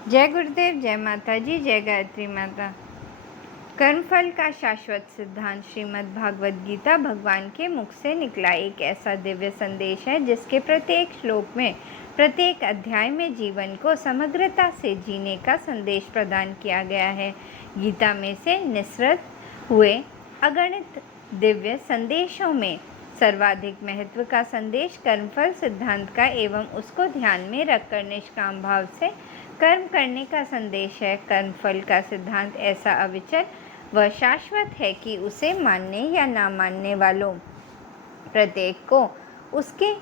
जय गुरुदेव, जय माता जी, जय गायत्री माता। कर्मफल का शाश्वत सिद्धांत श्रीमद् भागवत गीता भगवान के मुख से निकला एक ऐसा दिव्य संदेश है जिसके प्रत्येक श्लोक में, प्रत्येक अध्याय में जीवन को समग्रता से जीने का संदेश प्रदान किया गया है। गीता में से निस्सृत हुए अगणित दिव्य संदेशों में सर्वाधिक महत्व का संदेश कर्मफल सिद्धांत का एवं उसको ध्यान में रखकर निष्काम भाव से कर्म करने का संदेश है। कर्मफल का सिद्धांत ऐसा अविचल व शाश्वत है कि उसे मानने या ना मानने वालों प्रत्येक को उसके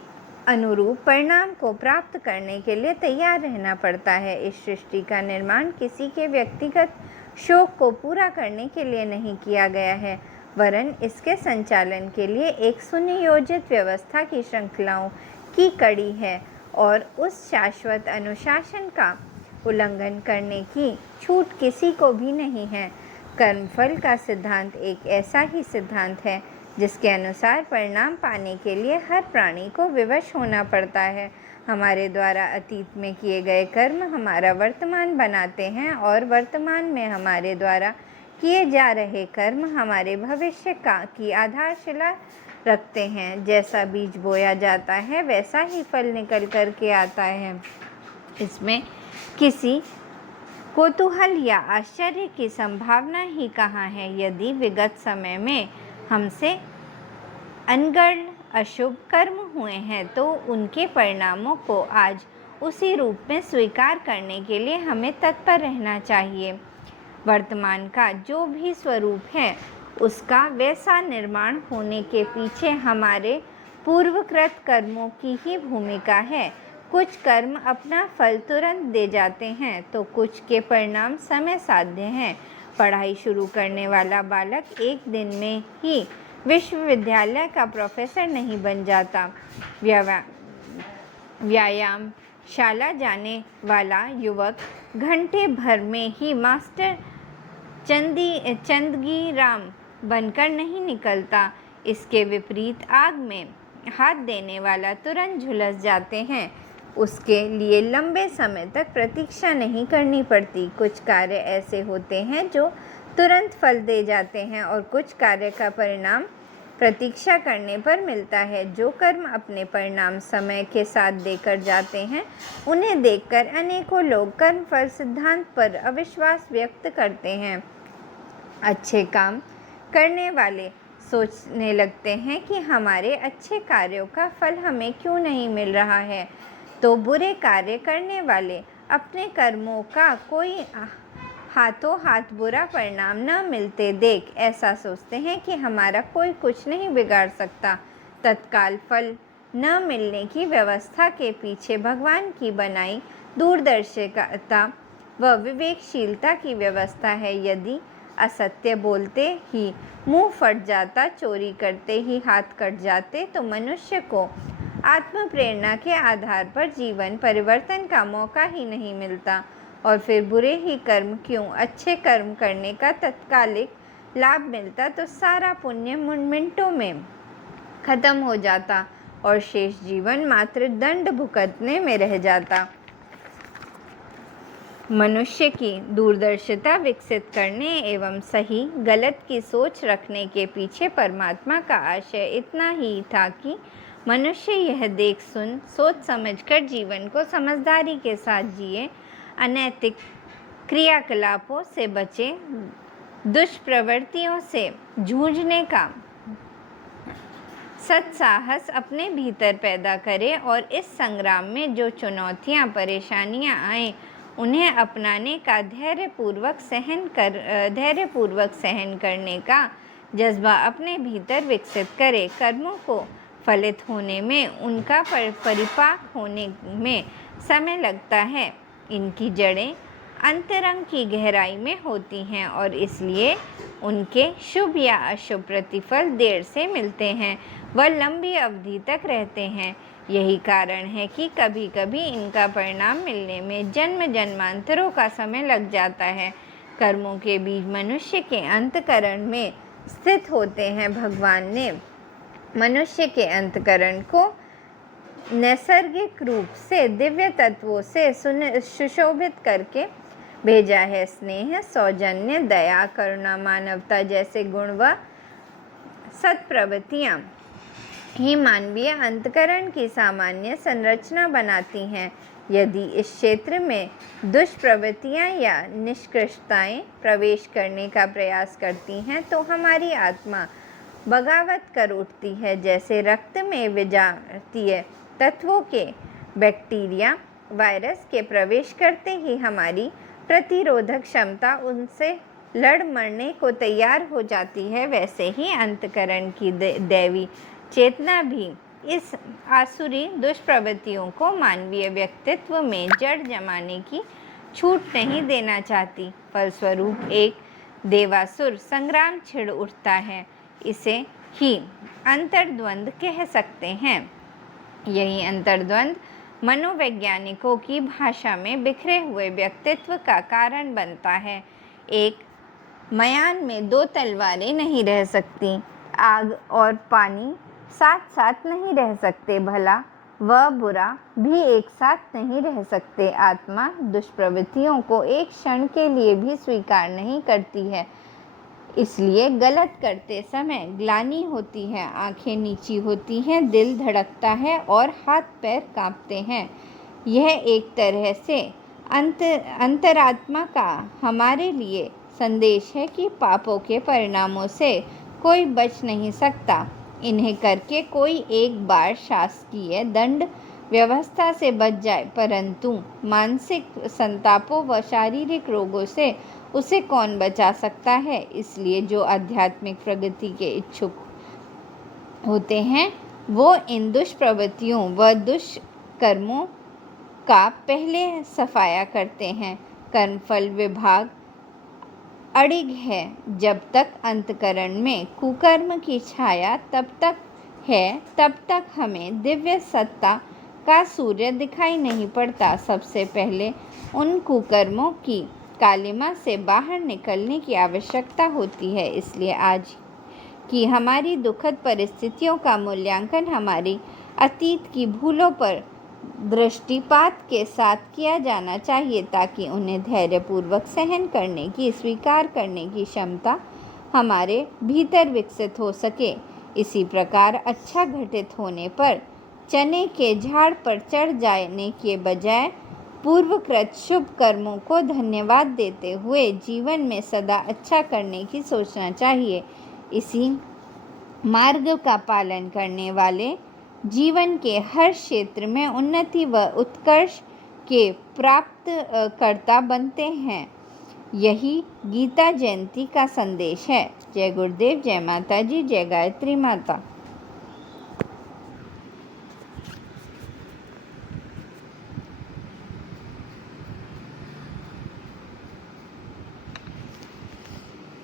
अनुरूप परिणाम को प्राप्त करने के लिए तैयार रहना पड़ता है। इस सृष्टि का निर्माण किसी के व्यक्तिगत शौक को पूरा करने के लिए नहीं किया गया है, वरन इसके संचालन के लिए एक सुनियोजित व्यवस्था की श्रृंखलाओं की कड़ी है और उस शाश्वत अनुशासन का उल्लंघन करने की छूट किसी को भी नहीं है। कर्मफल का सिद्धांत एक ऐसा ही सिद्धांत है जिसके अनुसार परिणाम पाने के लिए हर प्राणी को विवश होना पड़ता है। हमारे द्वारा अतीत में किए गए कर्म हमारा वर्तमान बनाते हैं और वर्तमान में हमारे द्वारा किए जा रहे कर्म हमारे भविष्य की आधारशिला रखते हैं। जैसा बीज बोया जाता है वैसा ही फल निकल कर के आता है। इसमें किसी कौतूहल या आश्चर्य की संभावना ही कहाँ है। यदि विगत समय में हमसे अनगढ़ अशुभ कर्म हुए हैं तो उनके परिणामों को आज उसी रूप में स्वीकार करने के लिए हमें तत्पर रहना चाहिए। वर्तमान का जो भी स्वरूप है उसका वैसा निर्माण होने के पीछे हमारे पूर्वकृत कर्मों की ही भूमिका है। कुछ कर्म अपना फल तुरंत दे जाते हैं तो कुछ के परिणाम समय साध्य हैं। पढ़ाई शुरू करने वाला बालक एक दिन में ही विश्वविद्यालय का प्रोफेसर नहीं बन जाता। व्यायाम शाला जाने वाला युवक घंटे भर में ही मास्टर चंदगी-राम बनकर नहीं निकलता। इसके विपरीत आग में हाथ देने वाला तुरंत झुलस जाते हैं। उसके लिए लंबे समय तक प्रतीक्षा नहीं करनी पड़ती। कुछ कार्य ऐसे होते हैं जो तुरंत फल दे जाते हैं और कुछ कार्य का परिणाम प्रतीक्षा करने पर मिलता है। जो कर्म अपने परिणाम समय के साथ देकर जाते हैं उन्हें देखकर अनेकों लोग कर्मफल सिद्धांत पर अविश्वास व्यक्त करते हैं। अच्छे काम करने वाले सोचने लगते हैं कि हमारे अच्छे कार्यों का फल हमें क्यों नहीं मिल रहा है, तो बुरे कार्य करने वाले अपने कर्मों का कोई हाथों हाथ बुरा परिणाम न मिलते देख ऐसा सोचते हैं कि हमारा कोई कुछ नहीं बिगाड़ सकता। तत्काल फल न मिलने की व्यवस्था के पीछे भगवान की बनाई दूरदर्शिता व विवेकशीलता की व्यवस्था है। यदि असत्य बोलते ही मुंह फट जाता, चोरी करते ही हाथ कट जाते तो मनुष्य को आत्म प्रेरणा के आधार पर जीवन परिवर्तन का मौका ही नहीं मिलता। और फिर बुरे ही कर्म क्यों, अच्छे कर्म करने का तत्कालिक लाभ मिलता तो सारा पुण्य मिनटों में खत्म हो जाता और शेष जीवन मात्र दंड भुगतने में रह जाता। मनुष्य की दूरदर्शिता विकसित करने एवं सही गलत की सोच रखने के पीछे परमात्मा का आशय इतना ही था कि मनुष्य यह देख सुन सोच समझकर जीवन को समझदारी के साथ जिए, अनैतिक क्रियाकलापों से बचे, दुष्प्रवृत्तियों से जूझने का सत्साहस अपने भीतर पैदा करे और इस संग्राम में जो चुनौतियां परेशानियां आए उन्हें अपनाने का धैर्यपूर्वक सहन करने का जज्बा अपने भीतर विकसित करे। कर्मों को फलित होने में, उनका परिपाक होने में समय लगता है। इनकी जड़ें अंतरंग की गहराई में होती हैं और इसलिए उनके शुभ या अशुभ प्रतिफल देर से मिलते हैं व लंबी अवधि तक रहते हैं। यही कारण है कि कभी कभी इनका परिणाम मिलने में जन्म जन्मांतरों का समय लग जाता है। कर्मों के बीज मनुष्य के अंतःकरण में स्थित होते हैं। भगवान ने मनुष्य के अंतःकरण को नैसर्गिक रूप से दिव्य तत्वों से सुशोभित करके भेजा है। स्नेह, सौजन्य, दया, करुणा, मानवता जैसे गुण व सत्प्रवृत्तियाँ ही मानवीय अंतकरण की सामान्य संरचना बनाती हैं। यदि इस क्षेत्र में दुष्प्रवृत्तियाँ या निकृष्टताएँ प्रवेश करने का प्रयास करती हैं तो हमारी आत्मा बगावत कर उठती है। जैसे रक्त में विजातीय तत्वों के बैक्टीरिया, वायरस के प्रवेश करते ही हमारी प्रतिरोधक क्षमता उनसे लड़ मरने को तैयार हो जाती है, वैसे ही अंतकरण की दैवी चेतना भी इस आसुरी दुष्प्रवृत्तियों को मानवीय व्यक्तित्व में जड़ जमाने की छूट नहीं देना चाहती। फलस्वरूप एक देवासुर संग्राम छिड़ उठता है। इसे ही अंतर्द्वंद कह सकते हैं। यही अंतर्द्वंद मनोवैज्ञानिकों की भाषा में बिखरे हुए व्यक्तित्व का कारण बनता है। एक मयान में दो तलवारें नहीं रह सकती। आग और पानी साथ साथ नहीं रह सकते। भला व बुरा भी एक साथ नहीं रह सकते। आत्मा दुष्प्रवृत्तियों को एक क्षण के लिए भी स्वीकार नहीं करती है, इसलिए गलत करते समय ग्लानि होती है, आंखें नीची होती हैं, दिल धड़कता है और हाथ पैर कांपते हैं। यह एक तरह से अंतरात्मा का हमारे लिए संदेश है कि पापों के परिणामों से कोई बच नहीं सकता। इन्हें करके कोई एक बार शासकीय दंड व्यवस्था से बच जाए, परंतु मानसिक संतापों व शारीरिक रोगों से उसे कौन बचा सकता है। इसलिए जो आध्यात्मिक प्रगति के इच्छुक होते हैं वो इन दुष्प्रवृत्तियों व दुष्कर्मों का पहले सफाया करते हैं। कर्मफल विभाग अड़िग है। जब तक अंतकरण में कुकर्म की छाया तब तक हमें दिव्य सत्ता का सूर्य दिखाई नहीं पड़ता। सबसे पहले उन कुकर्मों की कालिमा से बाहर निकलने की आवश्यकता होती है। इसलिए आज की हमारी दुखद परिस्थितियों का मूल्यांकन हमारी अतीत की भूलों पर दृष्टिपात के साथ किया जाना चाहिए, ताकि उन्हें धैर्यपूर्वक सहन करने की, स्वीकार करने की क्षमता हमारे भीतर विकसित हो सके। इसी प्रकार अच्छा घटित होने पर चने के झाड़ पर चढ़ जाने के बजाय पूर्वकृत शुभ कर्मों को धन्यवाद देते हुए जीवन में सदा अच्छा करने की सोचना चाहिए। इसी मार्ग का पालन करने वाले जीवन के हर क्षेत्र में उन्नति व उत्कर्ष के प्राप्त कर्ता बनते हैं। यही गीता जयंती का संदेश है। जय गुरुदेव, जय माता जी, जय गायत्री माता।